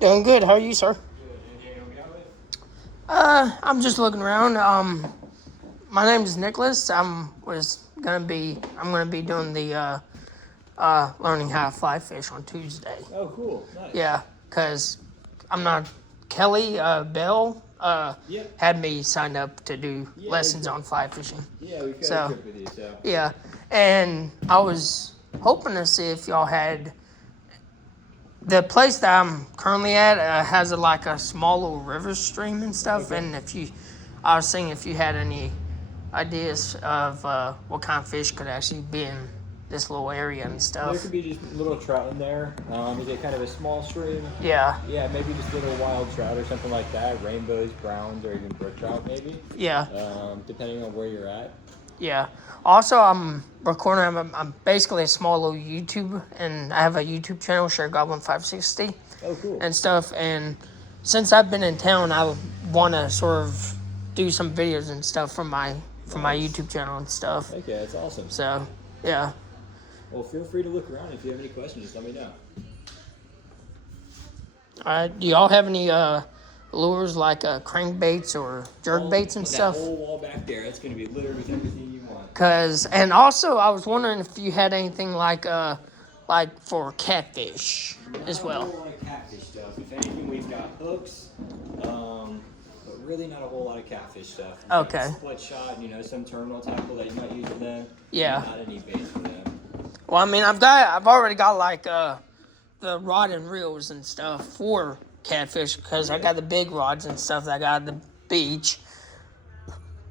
Doing good. How are you, sir? I'm just looking around. My name is Nicholas. I'm gonna be doing the learning how to fly fish on Tuesday. Oh, cool. Nice. Yeah, cause I'm not Kelly Bell Yeah. had me signed up to do Yeah, lessons on fly fishing. Yeah, we've got So- a trip with you, so. Yeah, and I was hoping to see if y'all had. The place that I'm currently at has like a small little river stream and stuff, Okay. and I was thinking if you had any ideas of what kind of fish could actually be in this little area and There stuff. could be just little trout in there. You get kind of a small stream. Yeah, Yeah, maybe just little wild trout or something like that. Rainbows, browns, or even brook trout, maybe. yeah, Depending on where you're at. yeah. Also, I'm recording. I'm basically a small little YouTube, and I have a YouTube channel, Share Goblin 560. Oh, cool. And stuff. And since I've been in town, I want to sort of do some videos and stuff from my Nice. YouTube channel and stuff. Okay, that's awesome. So, yeah. Well, feel free to look around. If you have any questions, just let me know. Do y'all have any lures like crankbaits or jerkbaits and stuff? That whole wall back there, that's going to be littered with everything you want. And also I was wondering if you had anything like for catfish as well. Not a whole lot of catfish stuff. If anything, we've got hooks, but really not a whole lot of catfish stuff. We've got Okay. Split shot, some terminal tackle that you might use for them. Yeah. Not any bait for them. Well, I mean, I've already got like the rod and reels and stuff for catfish because I got the big rods and stuff that I got at the beach,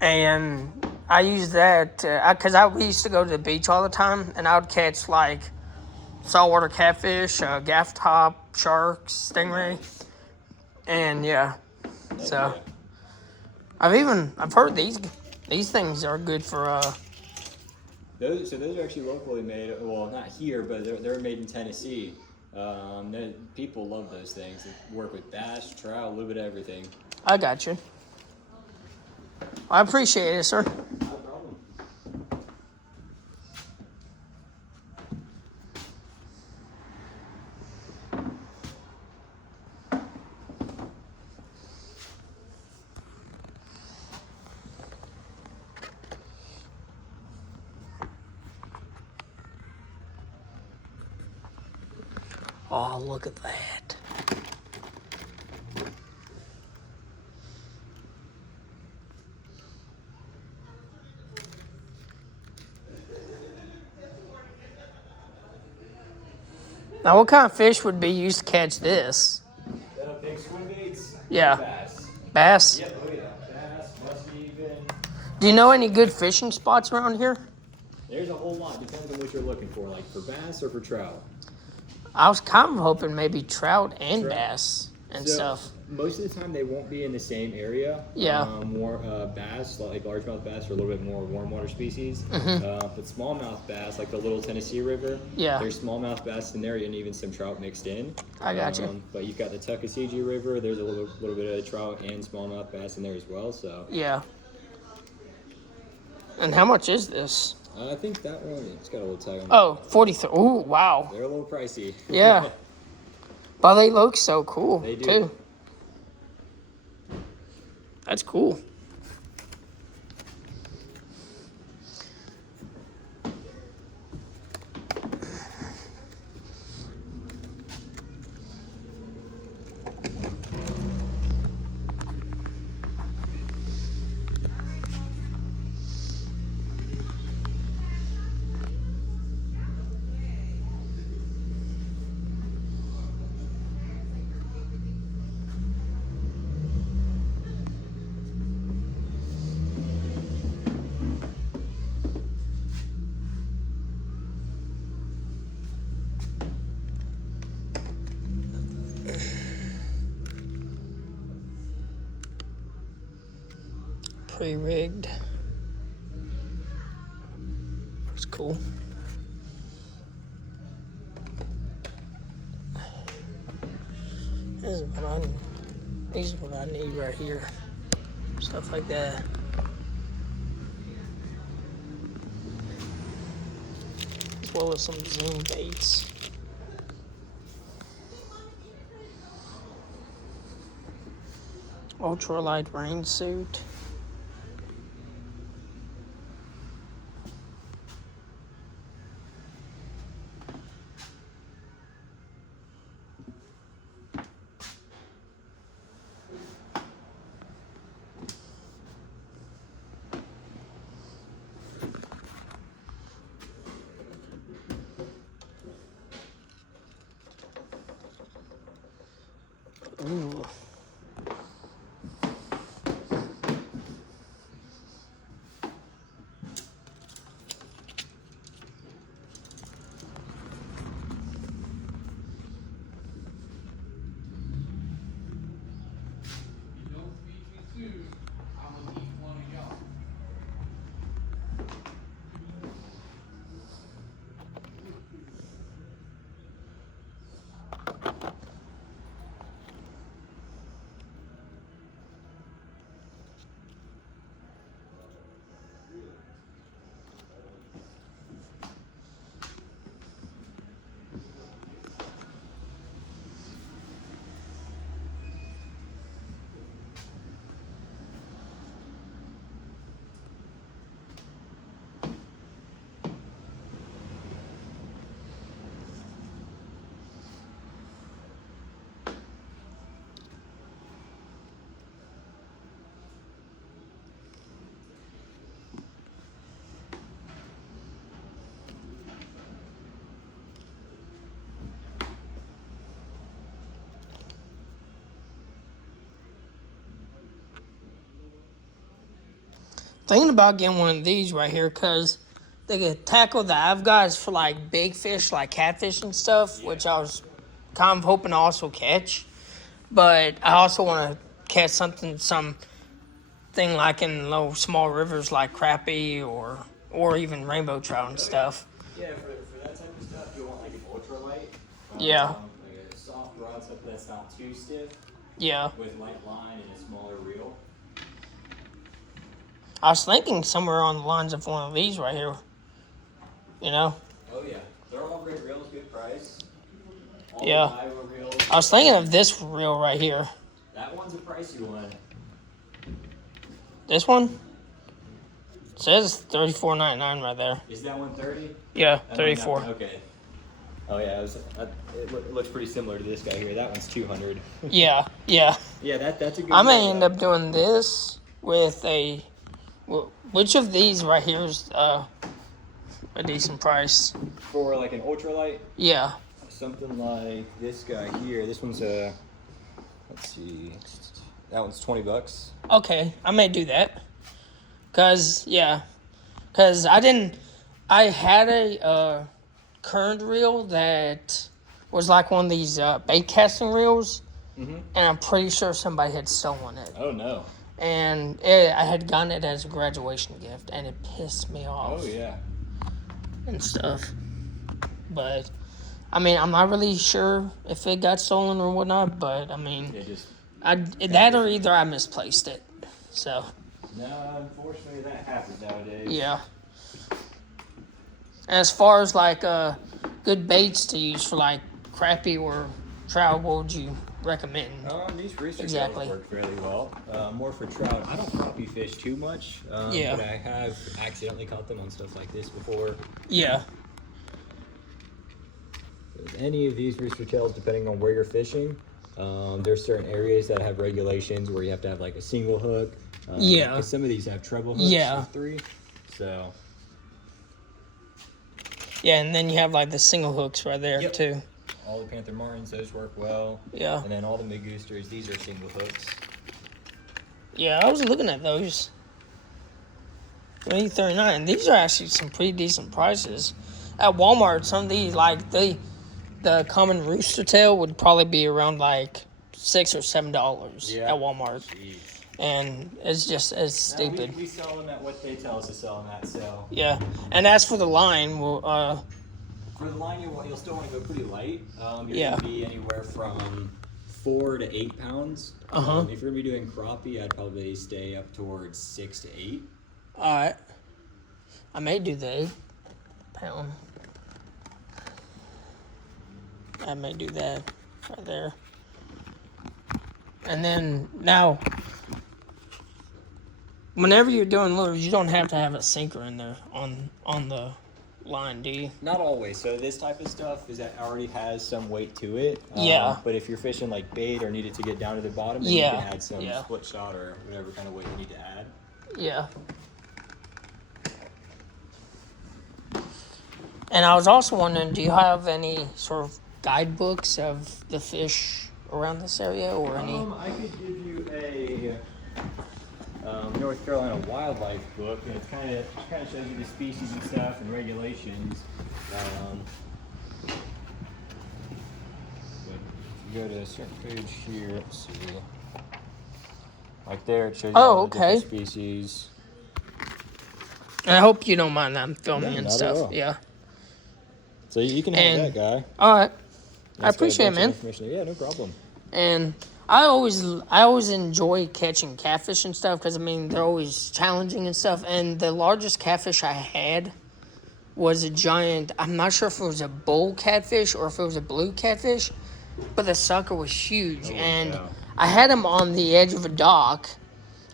and I use that because we used to go to the beach all the time, and I would catch like saltwater catfish, gaff top, sharks, stingray, and yeah. So I've heard these things are good for Those are actually locally made. Well, not here, but they're made in Tennessee. People love those things. They work with bass, trout, a little bit of everything. I got you. I appreciate it, sir. No problem. Oh, look at that. Now, what kind of fish would be used to catch this? Big swim baits. Yeah. Bass. Bass? Yep. Oh yeah. Bass, musky even. Do you know any good fishing spots around here? There's a whole lot. Depends on what you're looking for, like for bass or for trout. I was kind of hoping maybe trout and Trout. bass and So, stuff. Most of the time, they won't be in the same area. Yeah. More bass, like largemouth bass, are a little bit more warm water species. But smallmouth bass, like the Little Tennessee River, Yeah. there's smallmouth bass in there, and even some trout mixed in. I got you. But you've got the Tuckasegee River. There's a little bit of trout and smallmouth bass in there as well. So Yeah. And how much is this? I think that one, it's got a little tag on it. Oh, 43. Ooh, wow. They're a little pricey. Yeah. But they look so cool, They do. too. That's cool. Pre-rigged. Looks cool. These is what I need right here. Stuff like that. As well as some zoom baits. ultralight rain suit. Ooh. Thinking about getting one of these right here because the tackle that I've got is for like big fish, like catfish and stuff, which I was kind of hoping to also catch. But I also want to catch something like in low small rivers like crappie or even rainbow trout and stuff. Yeah, for that type of stuff, you want like an ultralight. Yeah. Like a soft rod, something that's not too stiff, Yeah. with light line and a smaller reel. I was thinking somewhere on the lines of one of these right here. You know? Oh yeah, they're all great reels, good price. All Yeah. the Iowa reels. I was thinking of this reel right here. That one's a pricey one. This one? It says $34.99 right there. Is that one 30? Yeah, That might not 34. be- Okay. Oh yeah, it looks pretty similar to this guy here. That one's 200. Yeah, yeah. Yeah, that's a good. I may deal, end though. up doing this with a. Which of these right here is a decent price? For like an ultralight, Yeah. something like this guy here. This one's a. Let's see. That one's $20. Okay, I may do that. Cause I had a current reel that was like one of these bait casting reels, Mm-hmm. and I'm pretty sure somebody had stolen it. Oh no. And I had gotten it as a graduation gift, and it pissed me off. Oh yeah. And stuff. But, I mean, I'm not really sure if it got stolen or whatnot, but, I mean, It just. that or either I misplaced it. So, No, unfortunately that happens nowadays. yeah. As far as, like, good baits to use for, like, crappie or trout, what would you recommend? These research Exactly. work fairly well. More for trout. I don't crappie fish too much. Yeah. But I have accidentally caught them on stuff like this before. Yeah. With any of these rooster tails, depending on where you're fishing, there's certain areas that have regulations where you have to have like a single hook. Yeah. 'Cause some of these have treble hooks. Yeah. With 3. So. Yeah, and then you have, like, the single hooks right there, Yep. too. All the Panther Martins, those work well. Yeah. And then all the Magoosters, these are single hooks. Yeah, I was looking at those. $20.39. These are actually some pretty decent prices. At Walmart, some of these, like the common rooster tail, would probably be around like $6 or $7 Yeah. at Walmart, Jeez. and it's No, stupid. we sell them at what they tell us to sell them at, so. Yeah, and as for the line, For the line, you'll still want to go pretty light. You're Yeah. going to be anywhere from 4 to 8 pounds. Uh-huh. If you're going to be doing crappie, I'd probably stay up towards 6 to 8. all right, I may do the 8-pound. I may do that right there. And then now, Whenever you're doing lures, you don't have to have a sinker in there on the line, do you? Not always. So this type of stuff is that already has some weight to it. Yeah. But if you're fishing like bait or needed to get down to the bottom, then Yeah. you can add some Yeah. split shot or whatever kind of weight you need to add. Yeah. And I was also wondering, do you have any sort of guidebooks of the fish around this area, or any? I could give you a North Carolina wildlife book, and it kind of shows you the species and stuff and regulations. But if you go to a certain page here, let's see. Right there, it shows you all the different species. And I hope you don't mind that I'm filming No, and not at stuff. all. Yeah. So you can have that guy. All right. I That's got a appreciate it, bunch of man. information. Yeah, no problem. And I always enjoy catching catfish and stuff because I mean they're always challenging and stuff. And the largest catfish I had was a giant. I'm not sure if it was a bull catfish or if it was a blue catfish, but the sucker was huge. And cow. I had him on the edge of a dock,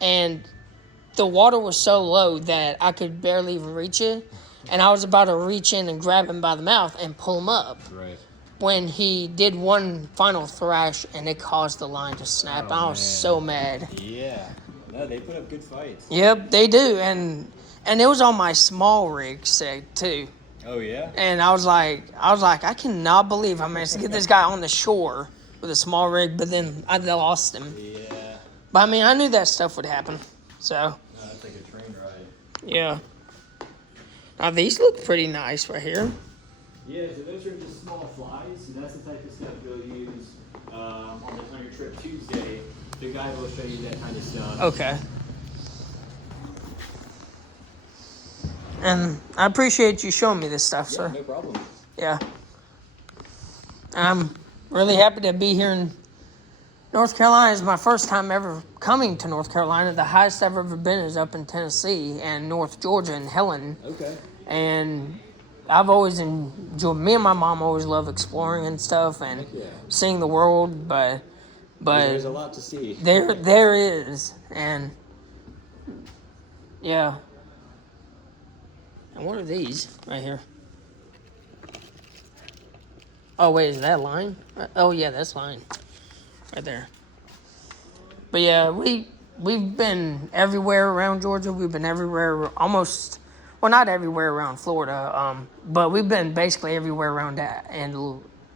and the water was so low that I could barely even reach it. And I was about to reach in and grab him by the mouth and pull him up. Right. When he did one final thrash and it caused the line to snap. Oh, I was man. so mad. Yeah. No, they put up good fights. Yep, they do. And it was on my small rig set too. Oh yeah. And I was like, I cannot believe I managed to get this guy on the shore with a small rig, but then I lost him. Yeah. But I mean, I knew that stuff would happen. So, No, that's like a train ride. yeah. Now these look pretty nice right here. Yeah, so those are just small flies. So that's the type of stuff you'll use on your trip Tuesday. The guy will show you that kind of stuff. Okay. And I appreciate you showing me this stuff, Yeah, sir. no problem. Yeah. I'm really happy to be here in North Carolina. It's my first time ever coming to North Carolina. The highest I've ever been is up in Tennessee and North Georgia in Helen. Okay. And I've always enjoyed, me and my mom always love exploring and stuff and seeing the world, but There's a lot to see. there is, and yeah. And what are these right here? Oh wait, is that line? Oh yeah, that's line, right there. But yeah, we've been everywhere around Georgia. We've been everywhere, almost. Well, not everywhere around Florida, but we've been basically everywhere around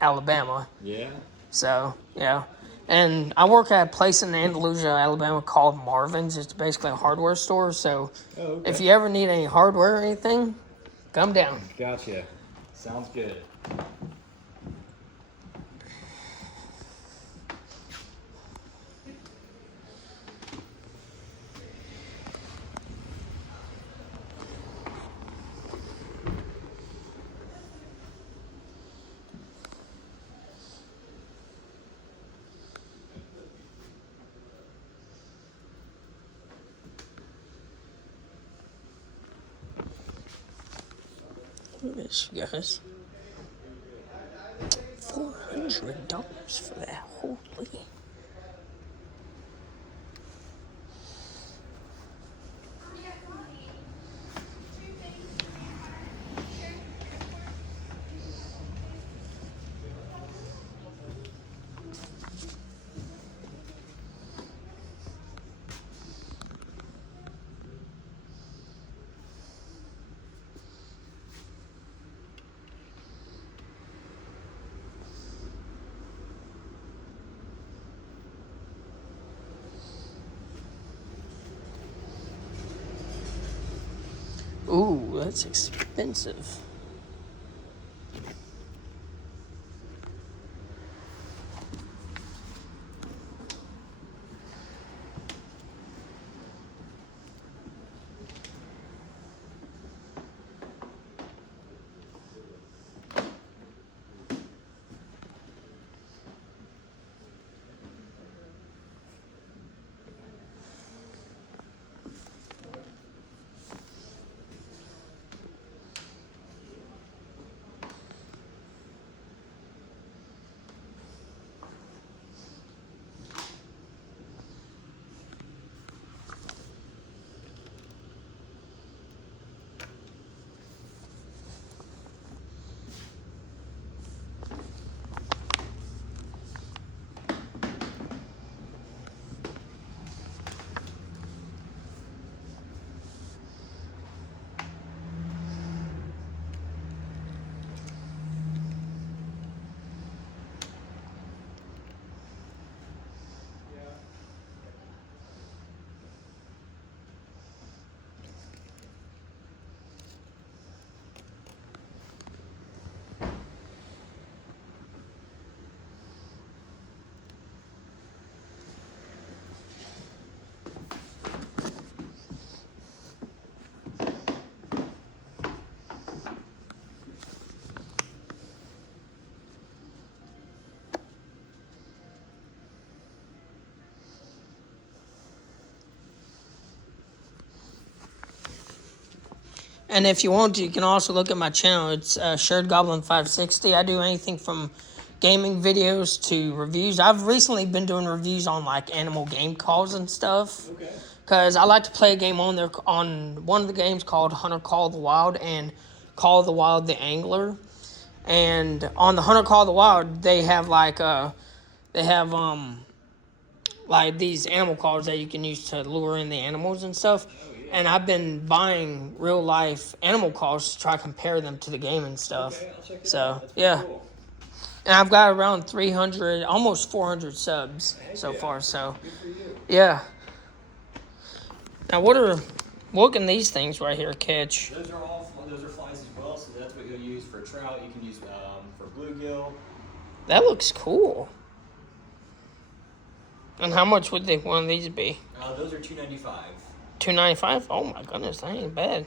Alabama. Yeah. So, yeah. And I work at a place in Andalusia, Alabama called Marvin's. It's basically a hardware store. So, if you ever need any hardware or anything, come down. Gotcha. Sounds good. Look at this, you guys. $400 for that. Holy. Ooh, that's expensive. And if you want to, you can also look at my channel. It's Shared Goblin 560. I do anything from gaming videos to reviews. I've recently been doing reviews on like animal game calls and stuff. Okay. Because I like to play a game on there on one of the games called Hunter Call of the Wild and Call of the Wild the Angler. And on the Hunter Call of the Wild, they have like these animal calls that you can use to lure in the animals and stuff. And I've been buying real life animal calls to try to compare them to the game and stuff. Okay, I'll check it So out. That's yeah. pretty cool. And I've got around 300, almost 400 subs so yeah. far. So Good for you. yeah. Now what can these things right here catch? Those are flies as well. So that's what you'll use for trout. You can use for bluegill. That looks cool. And how much would one of these be? Those are $2.95. $2.95? Oh my goodness, that ain't bad.